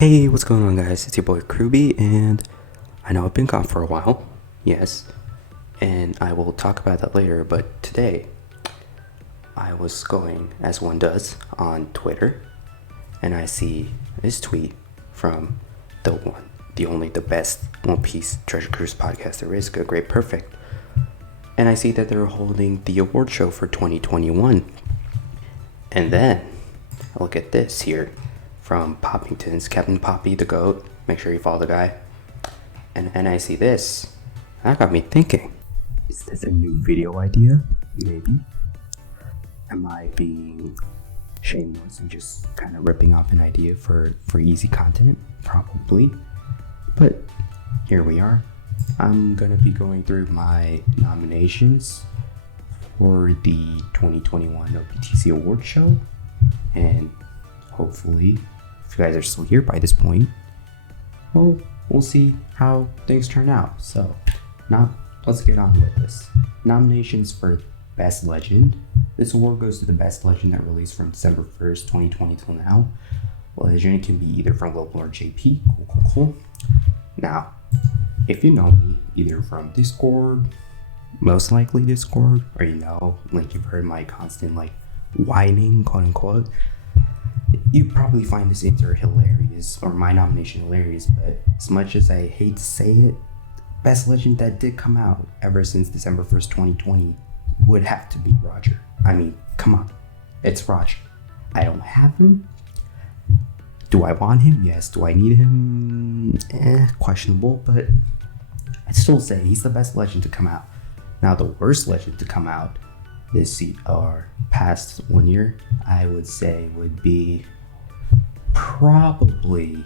Hey, what's going on, guys? It's your boy Kruby, and I know I've been gone for a while, yes, and I will talk about that later, but today I was going, as one does, on Twitter, and I see this tweet from the best One Piece Treasure Cruise podcast there is, Good, Great, Perfect, and I see that they're holding the award show for 2021, and then I look at this here from Poppington's Captain Poppy the Goat. Make sure you follow the guy. And I see this. That got me thinking. Is this a new video idea? Maybe. Am I being shameless and just kind of ripping off an idea for easy content? Probably. But here we are. I'm gonna be going through my nominations for the 2021 OPTC Award Show. And hopefully, if you guys are still here by this point, well, we'll see how things turn out. So, now let's get on with this. Nominations for Best Legend. This award goes to the best legend that released from December 1st, 2020 till now. Legend can be either from Global or JP. Cool. Now, if you know me, either from Discord, most likely Discord, or like you've heard my constant whining, quote unquote, you probably find this answer hilarious, or my nomination hilarious, but as much as I hate to say it, best legend that did come out ever since December 1st, 2020 would have to be Roger. I mean, come on, it's Roger. I don't have him. Do I want him? Yes. Do I need him? Questionable, but I'd still say he's the best legend to come out. Now, the worst legend to come out this past 1 year, I would say would be probably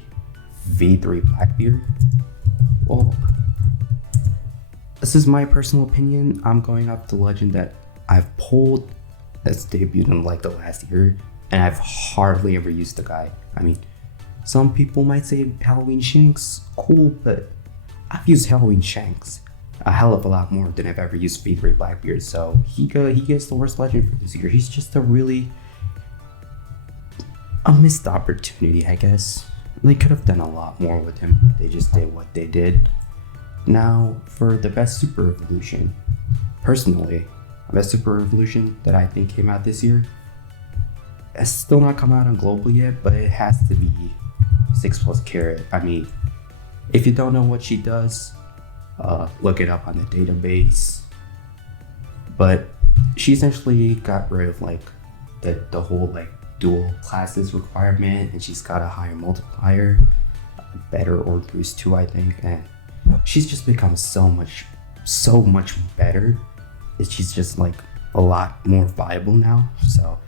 V3 Blackbeard. Well, this is my personal opinion. I'm going off the legend that I've pulled that's debuted in the last year, and I've hardly ever used the guy. I mean, some people might say Halloween Shanks, cool, but I've used Halloween Shanks a hell of a lot more than I've ever used V3 Blackbeard, so he gets the worst legend for this year. He's just a missed opportunity, I guess. They could have done a lot more with him. They just did what they did. Now, for the best Super Evolution. Personally, the best Super Evolution that I think came out this year has still not come out on Global yet, but it has to be 6+ Carat. I mean, if you don't know what she does, look it up on the database. But she essentially got rid of the whole dual classes requirement, and she's got a higher multiplier, a better orb boost too, I think, and she's just become so much better that she's just a lot more viable now. So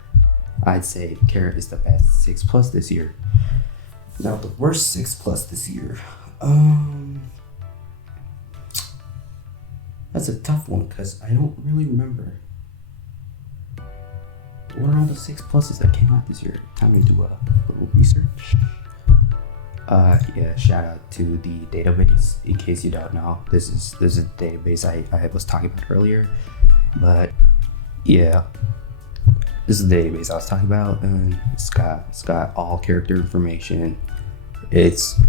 I'd say Carrot is the best 6+ this year. Now, the worst 6+ this year, that's a tough one because I don't really remember. What are all the 6+s that came out this year? Time to do a little research. Yeah, shout out to the database. In case you don't know, this is a database I was talking about earlier. But yeah, this is the database I was talking about, and it's got all character information. It's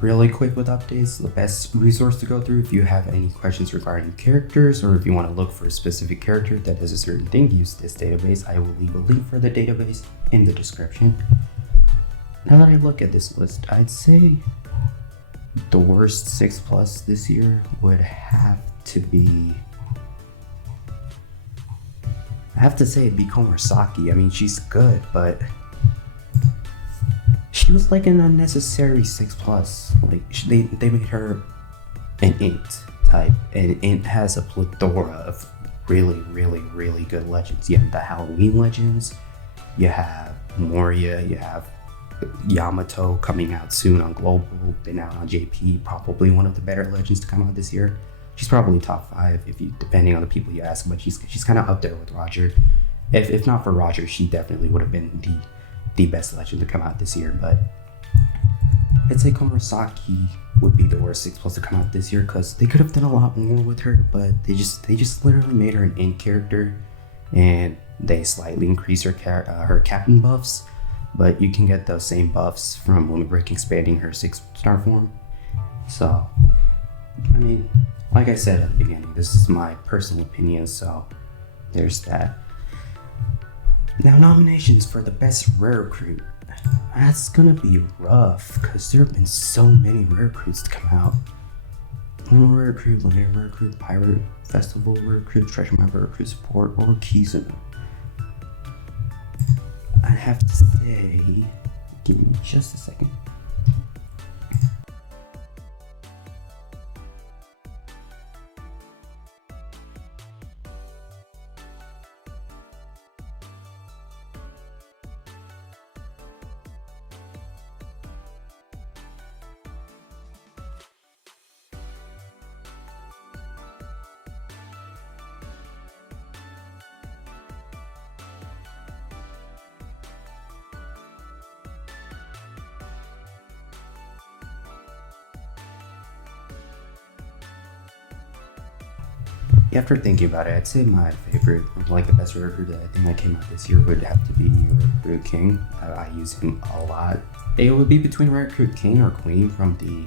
really quick with updates, the best resource to go through if you have any questions regarding characters, or if you want to look for a specific character that does a certain thing, use this database. I will leave a link for the database in the description. Now that I look at this list, I'd say the worst 6+ this year would have to be, I have to say it'd be Komurasaki. I mean, she's good, but she was an unnecessary 6+. They made her an int type, and int has a plethora of really good legends. You have the Halloween legends, you have Moria, you have Yamato coming out soon on Global, been out on JP, probably one of the better legends to come out this year. She's probably top 5 depending on the people you ask, but she's kind of up there with Roger. If not for Roger, she definitely would have been the best legend to come out this year. But I'd say Komurasaki would be the worst 6+ to come out this year, because they could have done a lot more with her, but they just literally made her an in character, and they slightly increased her captain buffs, but you can get those same buffs from Limit Break expanding her 6-star form. So, I mean, like I said at the beginning, this is my personal opinion, so there's that. Now, nominations for the best rare recruit. That's gonna be rough, because there have been so many rare recruits to come out. Normal rare recruit, legendary rare recruit, pirate, festival rare recruit, treasure map rare recruit support, or Kizuna. I'd have to say, give me just a second. After thinking about it, I'd say my favorite, like the best rare recruit that I think that came out this year would have to be Recruit King. I use him a lot. It would be between Recruit King or Queen from the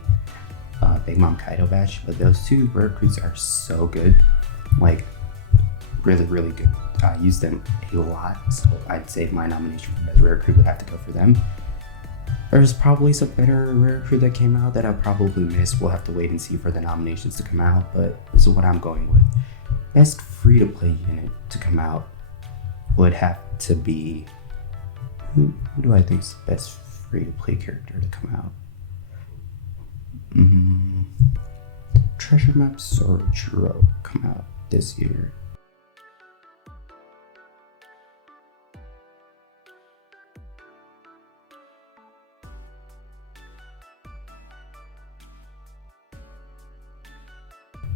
Big Mom Kaido batch, but those two rare recruits are so good. Like, really, really good. I use them a lot, so I'd say my nomination for best rare recruit would have to go for them. There's probably some better rare recruit that came out that I'll probably miss. We'll have to wait and see for the nominations to come out, but this is what I'm going with. Best free-to-play unit to come out would have to be... Who do I think is the best free-to-play character to come out? Treasure Map Sorojuro come out this year.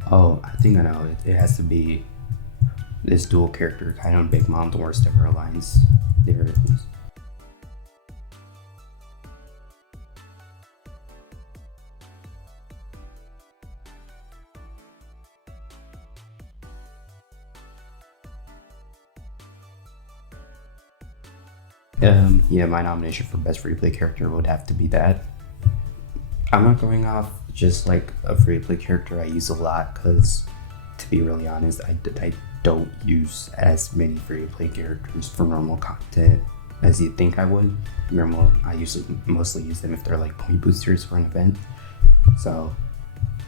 Oh, I think I know it. It has to be this dual character, Kaido and Big Mom, the worst ever alliance. There it is. Yeah, my nomination for best free-to-play character would have to be that. I'm not going off just like a free-to-play character I use a lot, because to be really honest, I don't use as many free-to-play characters for normal content as you'd think I would. I mostly use them if they're like point boosters for an event. So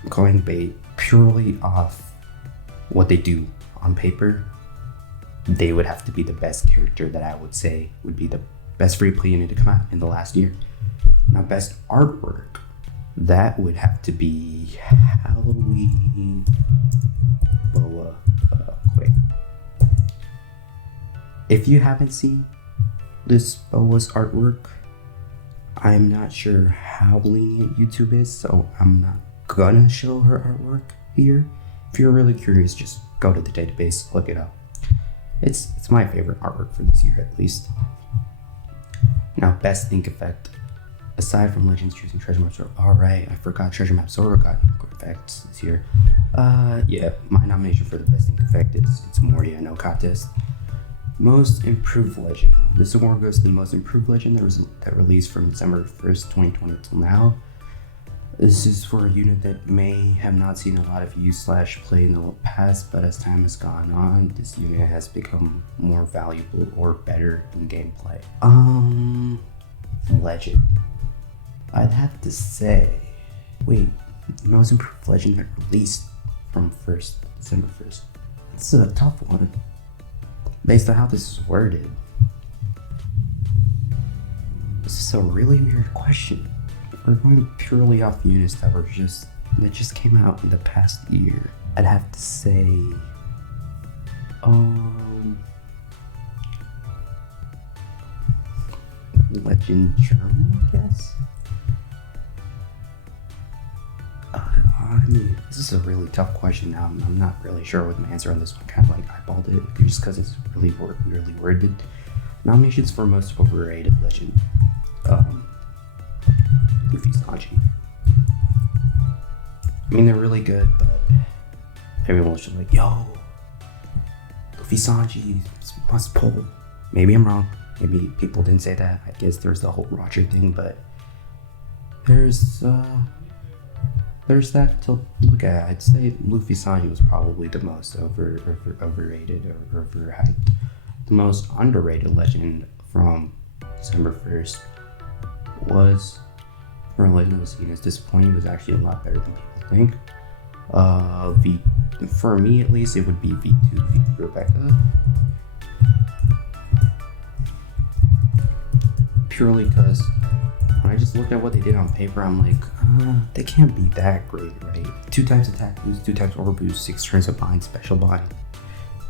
going bait purely off what they do on paper, they would have to be the best character that I would say would be the best free-to-play unit to come out in the last year. Now, best artwork, that would have to be Halloween Boa. Quick. If you haven't seen this Boa's artwork, I'm not sure how lenient YouTube is, so I'm not gonna show her artwork here. If you're really curious, just go to the database, look it up. It's my favorite artwork for this year, at least. Now, best ink effect. Aside from Legends choosing Treasure Map Zoro, alright, I forgot Treasure Map Zoro got ink effects this year. Yeah, my nomination for the best ink effect is it's Moria no contest. Most improved legend. This award goes to the most improved legend that released from December 1st, 2020 till now. This is for a unit that may have not seen a lot of use/play in the past, but as time has gone on, this unit has become more valuable or better in gameplay. Legend. I'd have to say, wait, most improved legend that released from December 1st. This is a tough one, based on how this is worded. This is a really weird question. We're going purely off units that just came out in the past year. I'd have to say, Legend German, I guess. I mean, this is a really tough question now. I'm not really sure what my answer on this one. Kind of like eyeballed it just because it's really worded. Nominations for most overrated legend. Luffy Sanji. I mean, they're really good, but everyone's just like, yo, Luffy Sanji must pull. Maybe I'm wrong. maybe people didn't say that. I guess there's the whole Roger thing, but there's that to look at. I'd say Luffy Sanji was probably the most overrated or overhyped. The most underrated legend from December 1st was, for a legend that was seen as disappointing, was actually a lot better than people think. For me at least, it would be V2 Rebecca. Purely because when I just looked at what they did on paper, I'm like, they can't be that great, right? 2 times attack boost, 2 times over boost, 6 turns of bind, special bind.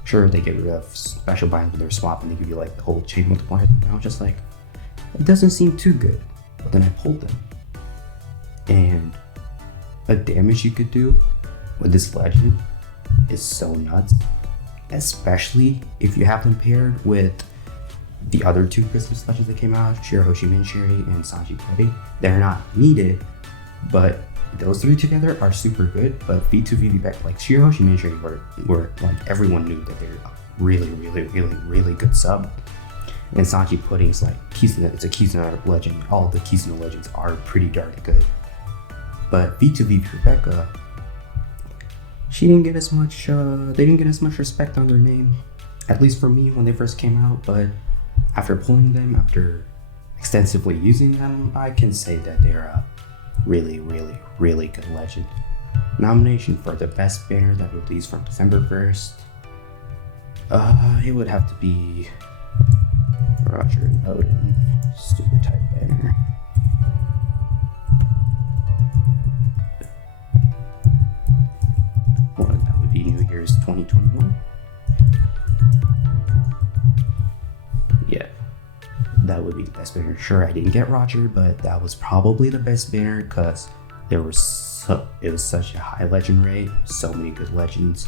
Sure, they get rid of special bind with their swap and they give you like the whole chain multiplier thing. I was just like, it doesn't seem too good. But then I pulled them. And the damage you could do with this legend is so nuts. Especially if you have them paired with the other 2 Christmas legends that came out, Shirahoshi Minshiri and Sanji Cuddy. They're not needed, but those 3 together are super good. But V2 back, like Shirahoshi Minshiri were like, everyone knew that they're a really good sub. And Sanji Pudding's like it's a Kizuna legend. All of the Kizuna legends are pretty darn good. But V2 Rebecca, they didn't get as much respect on their name, at least for me when they first came out. But after pulling them, after extensively using them, I can say that they're a really good legend. Nomination for the best banner that released from December 1st, it would have to be Roger and Odin super type banner. Well, that would be New Year's 2021. Yeah, that would be the best banner. Sure, I didn't get Roger, but that was probably the best banner because it was such a high legend rate, so many good legends.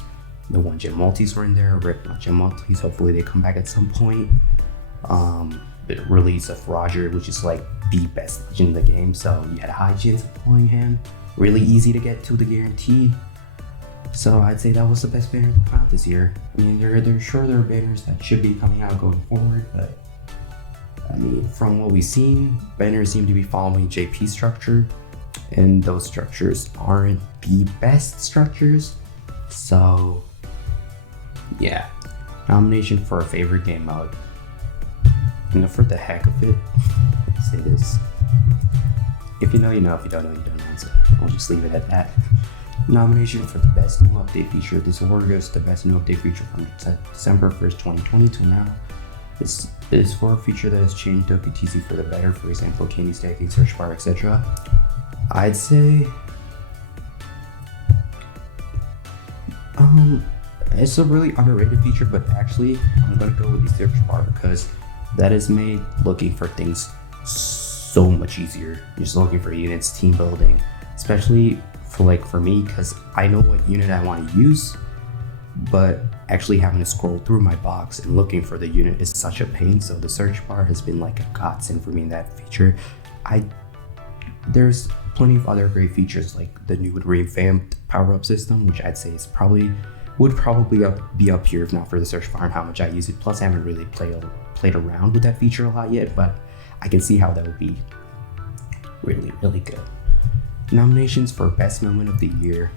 The 1-gem multis were in there, rip 1-gem multis, hopefully they come back at some point. The release of Roger, which is like the best legend in the game, so you had a high chance of pulling him. Really easy to get to the guarantee. So I'd say that was the best banner to come out this year. I mean, there are banners that should be coming out going forward, but I mean, from what we've seen, banners seem to be following JP structure, and those structures aren't the best structures. So yeah, nomination for a favorite game mode. For the heck of it, say this. If you know, you know. If you don't know, you don't know. So I'll just leave it at that. Nomination for the best new update feature. This award goes to the best new update feature from December 1st, 2020 to now. This is for a feature that has changed OPTC for the better, for example, candy stacking, search bar, etc. I'd say it's a really underrated feature, but actually I'm gonna go with the search bar because that is made looking for things so much easier. Just looking for units, team building, especially for me, because I know what unit I want to use, but actually having to scroll through my box and looking for the unit is such a pain. So the search bar has been like a godsend for me in that feature. There's plenty of other great features like the new revamped power-up system, which I'd say is would probably be up here if not for the search bar and how much I use it. Plus I haven't really played around with that feature a lot yet, but I can see how that would be really good. Nominations for best moment of the year.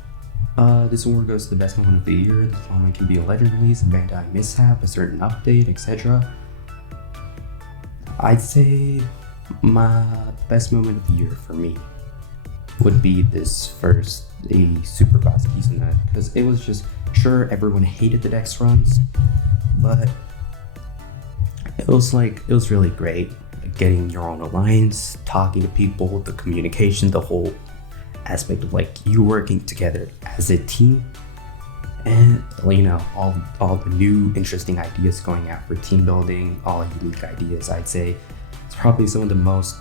This award goes to the best moment of the year. This moment can be a legend release, a Bandai mishap, a certain update, etc. I'd say my best moment of the year for me would be this first Super Boss Kizuna, because it was just, sure, everyone hated the Dex runs, but it was really great. Getting your own alliance, talking to people, the communication, the whole aspect of you working together as a team, and all the new interesting ideas going out for team building, all unique ideas. I'd say it's probably some of the most.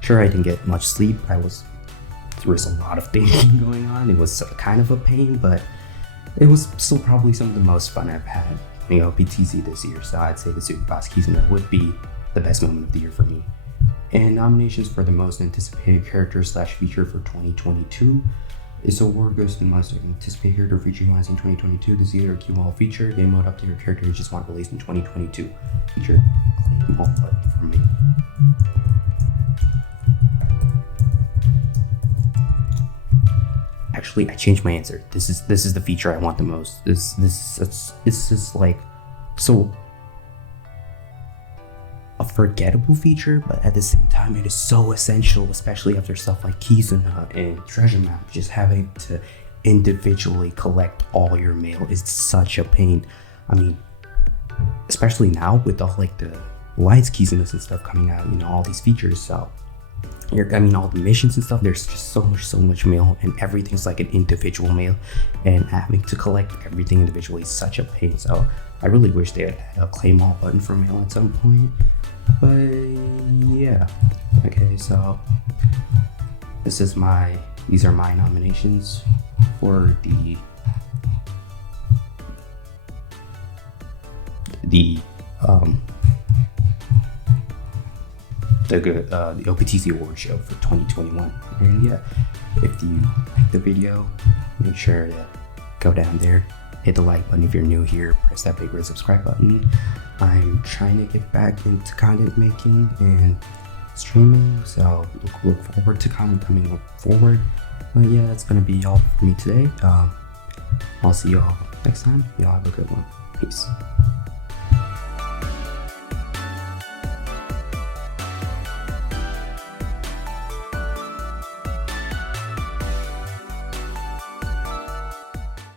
Sure, I didn't get much sleep. There was a lot of thinking going on. It was kind of a pain, but it was still probably some of the most fun I've had PTC this year. So I'd say the Super Boss Kizuna would be the best moment of the year for me. And nominations for the most anticipated character / feature for 2022. It's a word goes in list anticipated or feature utilizing 2022. This is either a QL feature, game mode update, or character you just want released in 2022. Feature claim all button for me. Actually, I changed my answer. This is the feature I want the most. It's just like so a forgettable feature, but at the same time it is so essential, especially after stuff like keys and treasure map. Just having to individually collect all your mail is such a pain. I mean, especially now with all like the lights, keys and stuff coming out, all these features. So all the missions and stuff, there's just so much mail, and everything's like an individual mail, and having to collect everything individually is such a pain. So I really wish they had a claim all button for mail at some point. But yeah, okay, so these are my nominations for the OPTC Award Show for 2021. And yeah, if you like the video, make sure to go down there, hit the like button if you're new here, press that big red subscribe button. I'm trying to get back into content making and streaming, so look forward to content coming forward. But yeah, that's gonna be all for me today. I'll see y'all next time. Y'all have a good one. Peace.